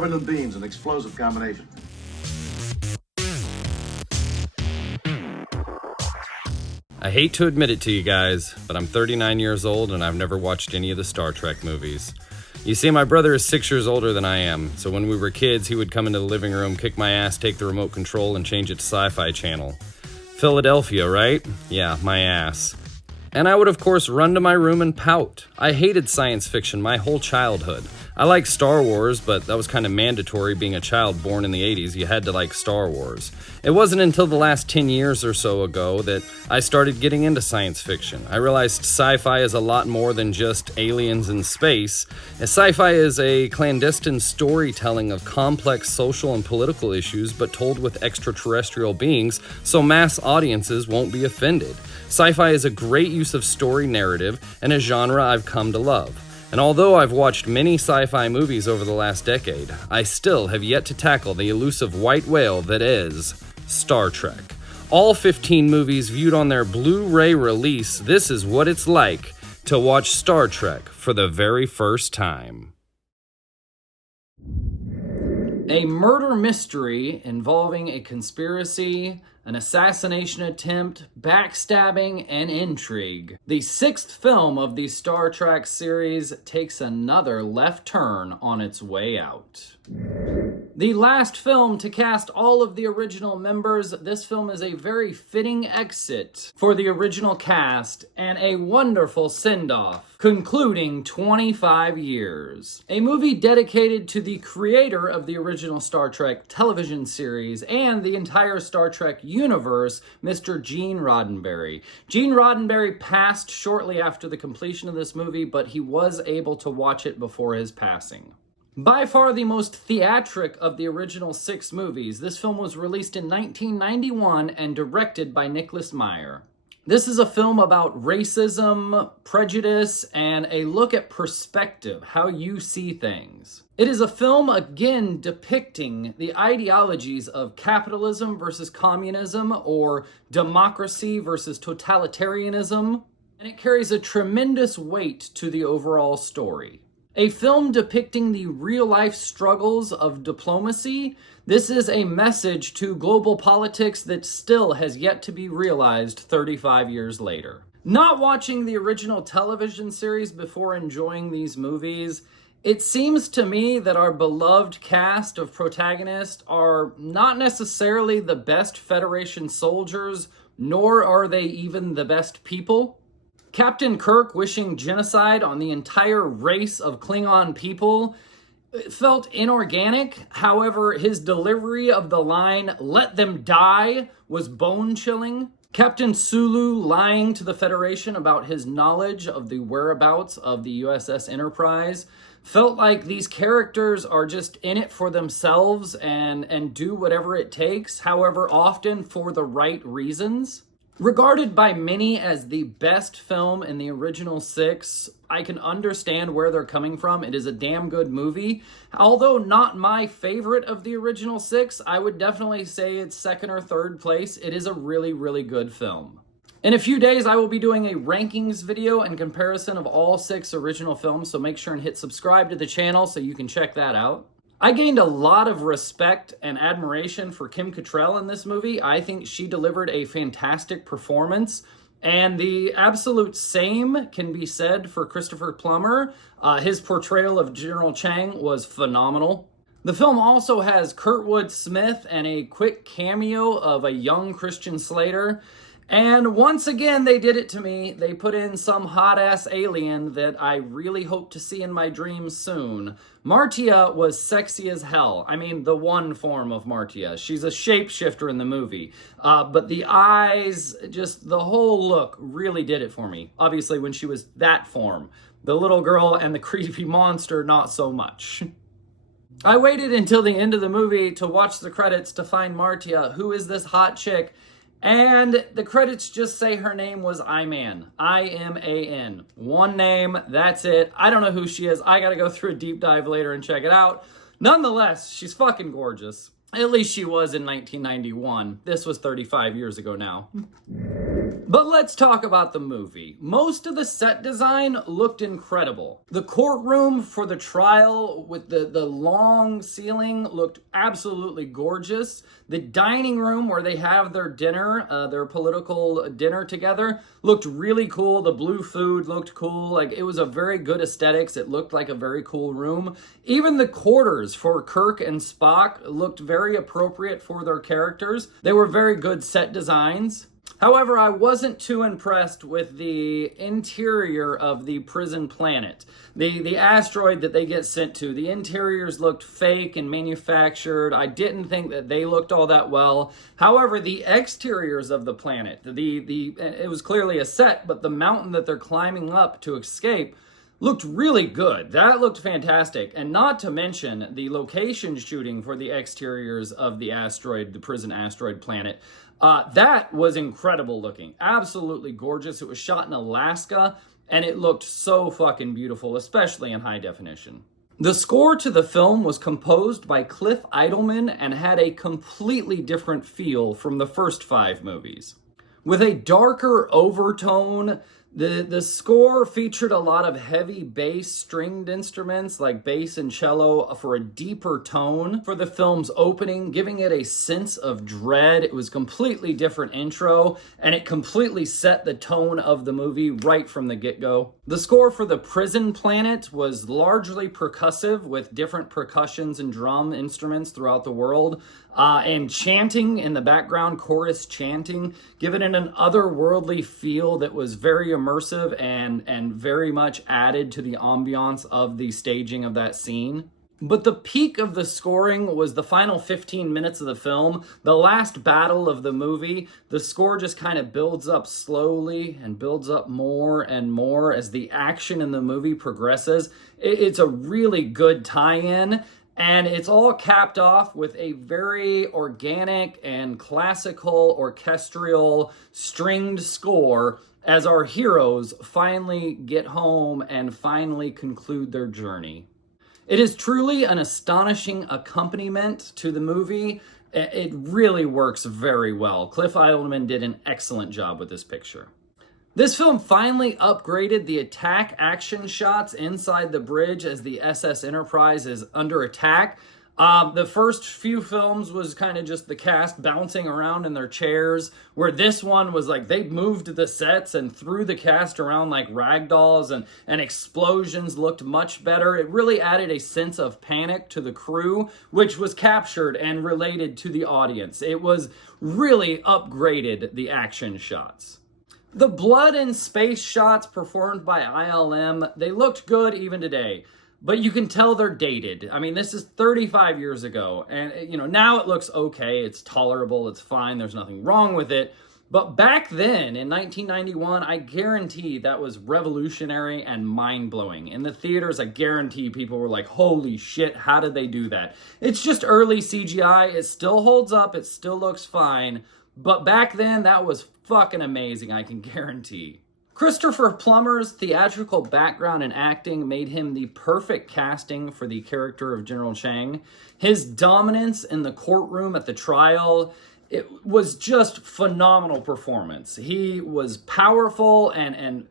Turbine and beans, an explosive combination. I hate to admit it to you guys, but I'm 39 years old and I've never watched any of the Star Trek movies. You see, my brother is 6 years older than I am, so when we were kids, he would come into the living room, kick my ass, take the remote control, and change it to Sci-Fi Channel. Philadelphia, right? Yeah, my ass. And I would, of course, run to my room and pout. I hated science fiction my whole childhood. I liked Star Wars, but that was kind of mandatory being a child born in the 80s. You had to like Star Wars. It wasn't until the last 10 years or so ago that I started getting into science fiction. I realized sci-fi is a lot more than just aliens in space. Sci-fi is a clandestine storytelling of complex social and political issues, but told with extraterrestrial beings, so mass audiences won't be offended. Sci-fi is a great use of story narrative and a genre I've come to love. And although I've watched many sci-fi movies over the last decade, I still have yet to tackle the elusive white whale that is Star Trek. All 15 movies viewed on their Blu-ray release, this is what it's like to watch Star Trek for the very first time. A murder mystery involving a conspiracy, an assassination attempt, backstabbing, and intrigue. The sixth film of the Star Trek series takes another left turn on its way out. The last film to cast all of the original members, this film is a very fitting exit for the original cast and a wonderful send-off, concluding 25 years. A movie dedicated to the creator of the original Star Trek television series and the entire Star Trek universe, Mr. Gene Roddenberry. Gene Roddenberry passed shortly after the completion of this movie, but he was able to watch it before his passing. By far the most theatric of the original 6 movies, this film was released in 1991 and directed by Nicholas Meyer. This is a film about racism, prejudice, and a look at perspective, how you see things. It is a film, again, depicting the ideologies of capitalism versus communism, or democracy versus totalitarianism, and it carries a tremendous weight to the overall story. A film depicting the real-life struggles of diplomacy, this is a message to global politics that still has yet to be realized 35 years later. Not watching the original television series before enjoying these movies, it seems to me that our beloved cast of protagonists are not necessarily the best Federation soldiers, nor are they even the best people. Captain Kirk wishing genocide on the entire race of Klingon people felt inorganic. However, his delivery of the line, "Let them die," was bone-chilling. Captain Sulu lying to the Federation about his knowledge of the whereabouts of the USS Enterprise felt like these characters are just in it for themselves and do whatever it takes, however often for the right reasons. Regarded by many as the best film in the original 6, I can understand where they're coming from. It is a damn good movie. Although not my favorite of the original 6, I would definitely say it's second or third place. It is a really, really good film. In a few days, I will be doing a rankings video and comparison of all 6 original films, so make sure and hit subscribe to the channel so you can check that out. I gained a lot of respect and admiration for Kim Cattrall in this movie. I think she delivered a fantastic performance, and the absolute same can be said for Christopher Plummer. His portrayal of General Chang was phenomenal. The film also has Kurtwood Smith and a quick cameo of a young Christian Slater. And once again, they did it to me. They put in some hot-ass alien that I really hope to see in my dreams soon. Martia was sexy as hell. I mean, the one form of Martia. She's a shapeshifter in the movie. But the eyes, just the whole look really did it for me. Obviously, when she was that form. The little girl and the creepy monster, not so much. I waited until the end of the movie to watch the credits to find Martia. Who is this hot chick? And the credits just say her name was Iman. I-M-A-N. One name, that's it. I don't know who she is. I gotta go through a deep dive later and check it out. Nonetheless, she's fucking gorgeous. At least she was in 1991. This was 35 years ago now. But let's talk about the movie. Most of the set design looked incredible. The courtroom for the trial with the long ceiling looked absolutely gorgeous. The dining room where they have their dinner, their political dinner together, looked really cool. The blue food looked cool. Like, it was a very good aesthetics. It looked like a very cool room. Even the quarters for Kirk and Spock looked very appropriate for their characters. They were very good set designs. However, I wasn't too impressed with the interior of the prison planet. The asteroid that they get sent to, the interiors looked fake and manufactured. I didn't think that they looked all that well. However, the exteriors of the planet, it was clearly a set, but the mountain that they're climbing up to escape looked really good. That looked fantastic. And not to mention the location shooting for the exteriors of the asteroid, the prison asteroid planet. That was incredible looking. Absolutely gorgeous. It was shot in Alaska, and it looked so fucking beautiful, especially in high definition. The score to the film was composed by Cliff Idleman and had a completely different feel from the first 5 movies. With a darker overtone, the score featured a lot of heavy bass stringed instruments like bass and cello for a deeper tone for the film's opening, giving it a sense of dread. It was a completely different intro, and it completely set the tone of the movie right from the get-go. The score for the prison planet was largely percussive with different percussions and drum instruments throughout the world. And chanting in the background, chorus chanting, giving it an otherworldly feel that was very immersive and very much added to the ambiance of the staging of that scene. But the peak of the scoring was the final 15 minutes of the film, the last battle of the movie. The score just kind of builds up slowly and builds up more and more as the action in the movie progresses. It's a really good tie-in. And it's all capped off with a very organic and classical orchestral stringed score as our heroes finally get home and finally conclude their journey. It is truly an astonishing accompaniment to the movie. It really works very well. Cliff Idleman did an excellent job with this picture. This film finally upgraded the attack action shots inside the bridge as the SS Enterprise is under attack. The first few films was kind of just the cast bouncing around in their chairs, where this one was like they moved the sets and threw the cast around like ragdolls, and explosions looked much better. It really added a sense of panic to the crew, which was captured and related to the audience. It was really upgraded the action shots. The blood and space shots performed by ILM, they looked good even today, but you can tell they're dated. I mean, this is 35 years ago, and now it looks okay, it's tolerable, it's fine, there's nothing wrong with it. But back then, in 1991, I guarantee that was revolutionary and mind-blowing. In the theaters, I guarantee people were like, holy shit, how did they do that? It's just early CGI, it still holds up, it still looks fine, but back then, that was fucking amazing, I can guarantee. Christopher Plummer's theatrical background and acting made him the perfect casting for the character of General Chang. His dominance in the courtroom at the trial, it was just phenomenal performance. He was powerful and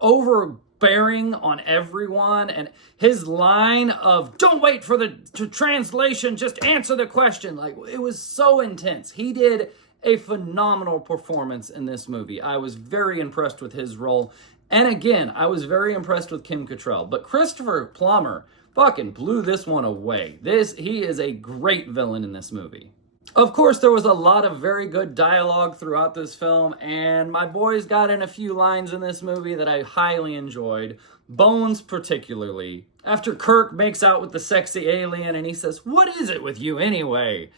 overbearing on everyone, and his line of "don't wait for the translation, just answer the question," like, it was so intense. He did a phenomenal performance in this movie. I was very impressed with his role. And again, I was very impressed with Kim Cattrall. But Christopher Plummer fucking blew this one away. He is a great villain in this movie. Of course, there was a lot of very good dialogue throughout this film, and my boys got in a few lines in this movie that I highly enjoyed. Bones particularly. After Kirk makes out with the sexy alien and he says, "What is it with you anyway?"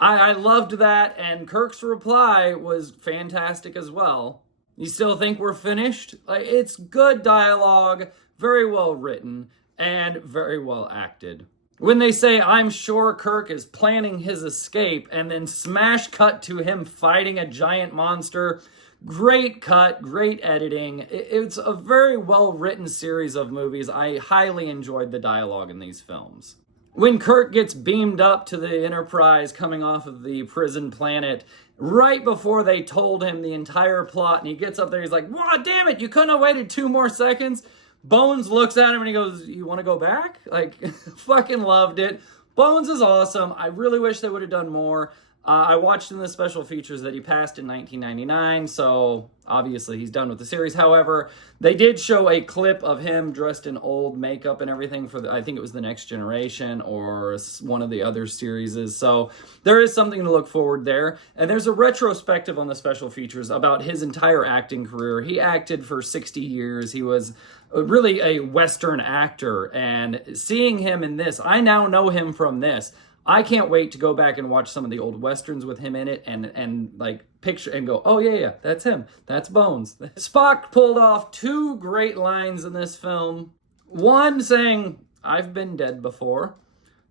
I loved that, and Kirk's reply was fantastic as well. You still think we're finished? It's good dialogue, very well written, and very well acted. When they say, "I'm sure Kirk is planning his escape," and then smash cut to him fighting a giant monster, great cut, great editing. It's a very well written series of movies. I highly enjoyed the dialogue in these films. When Kirk gets beamed up to the Enterprise coming off of the prison planet, right before they told him the entire plot, and he gets up there, he's like, "Wow, damn it, you couldn't have waited 2 more seconds?" Bones looks at him and he goes, "You want to go back?" Like, fucking loved it. Bones is awesome. I really wish they would have done more. I watched in the special features that he passed in 1999, so obviously he's done with the series. However, they did show a clip of him dressed in old makeup and everything for I think it was The Next Generation or one of the other series. So there is something to look forward there. And there's a retrospective on the special features about his entire acting career. He acted for 60 years. He was really a Western actor. And seeing him in this, I now know him from this. I can't wait to go back and watch some of the old Westerns with him in it and like picture and go, "Oh yeah, that's him. That's Bones." Spock pulled off 2 great lines in this film. One saying, "I've been dead before."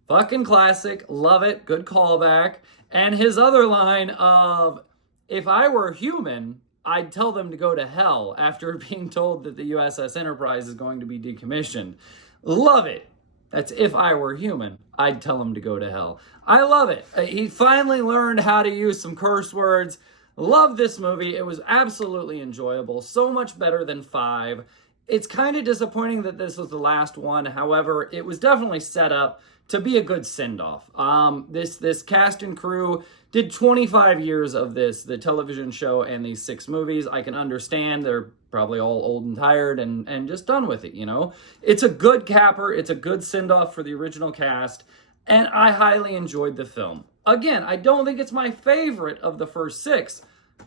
Fucking classic. Love it. Good callback. And his other line of, "If I were human, I'd tell them to go to hell," after being told that the USS Enterprise is going to be decommissioned. Love it. That's "if I were human, I'd tell him to go to hell." I love it. He finally learned how to use some curse words. Love this movie. It was absolutely enjoyable. So much better than 5. It's kind of disappointing that this was the last one. However, it was definitely set up to be a good send-off. This cast and crew did 25 years of the television show and these 6 movies. I can understand they're probably all old and tired and just done with it, you know? It's a good capper. It's a good send-off for the original cast, and I highly enjoyed the film. Again, I don't think it's my favorite of the first 6.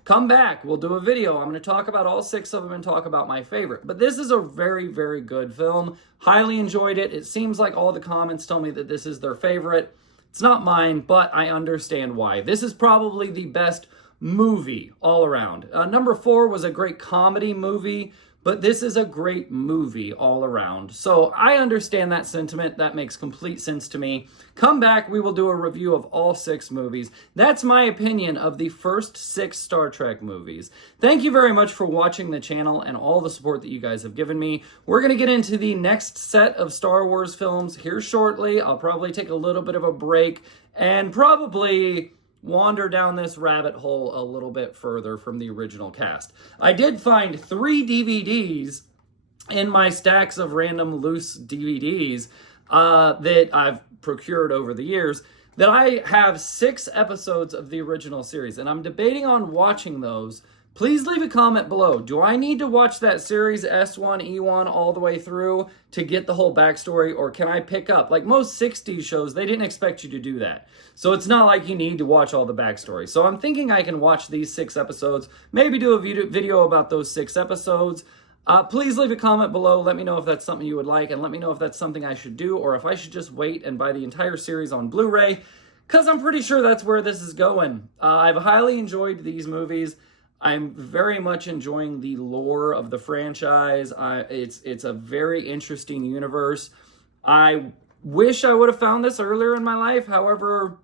Come back. We'll do a video. I'm going to talk about all 6 of them and talk about my favorite. But this is a very, very good film. Highly enjoyed it. It seems like all the comments tell me that this is their favorite. It's not mine, but I understand why. This is probably the best movie all around. Number 4 was a great comedy movie, but this is a great movie all around. So I understand that sentiment. That makes complete sense to me. Come back. We will do a review of all 6 movies. That's my opinion of the first 6 Star Trek movies. Thank you very much for watching the channel and all the support that you guys have given me. We're going to get into the next set of Star Wars films here shortly. I'll probably take a little bit of a break and probably wander down this rabbit hole a little bit further from the original cast. I did find 3 DVDs in my stacks of random loose DVDs that I've procured over the years that I have 6 episodes of the original series, and I'm debating on watching those. Please leave a comment below. Do I need to watch that series S1, E1 all the way through to get the whole backstory, or can I pick up? Like most 60s shows, they didn't expect you to do that. So it's not like you need to watch all the backstory. So I'm thinking I can watch these 6 episodes, maybe do a video about those 6 episodes. Please leave a comment below. Let me know if that's something you would like, and let me know if that's something I should do, or if I should just wait and buy the entire series on Blu-ray, because I'm pretty sure that's where this is going. I've highly enjoyed these movies. I'm very much enjoying the lore of the franchise. It's a very interesting universe. I wish I would have found this earlier in my life. However,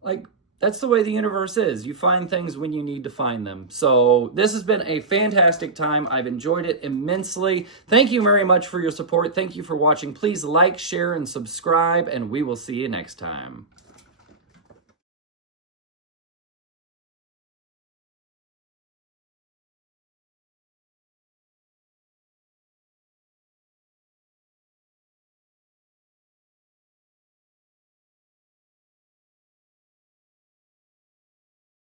like, that's the way the universe is. You find things when you need to find them. So this has been a fantastic time. I've enjoyed it immensely. Thank you very much for your support. Thank you for watching. Please like, share, and subscribe, and we will see you next time.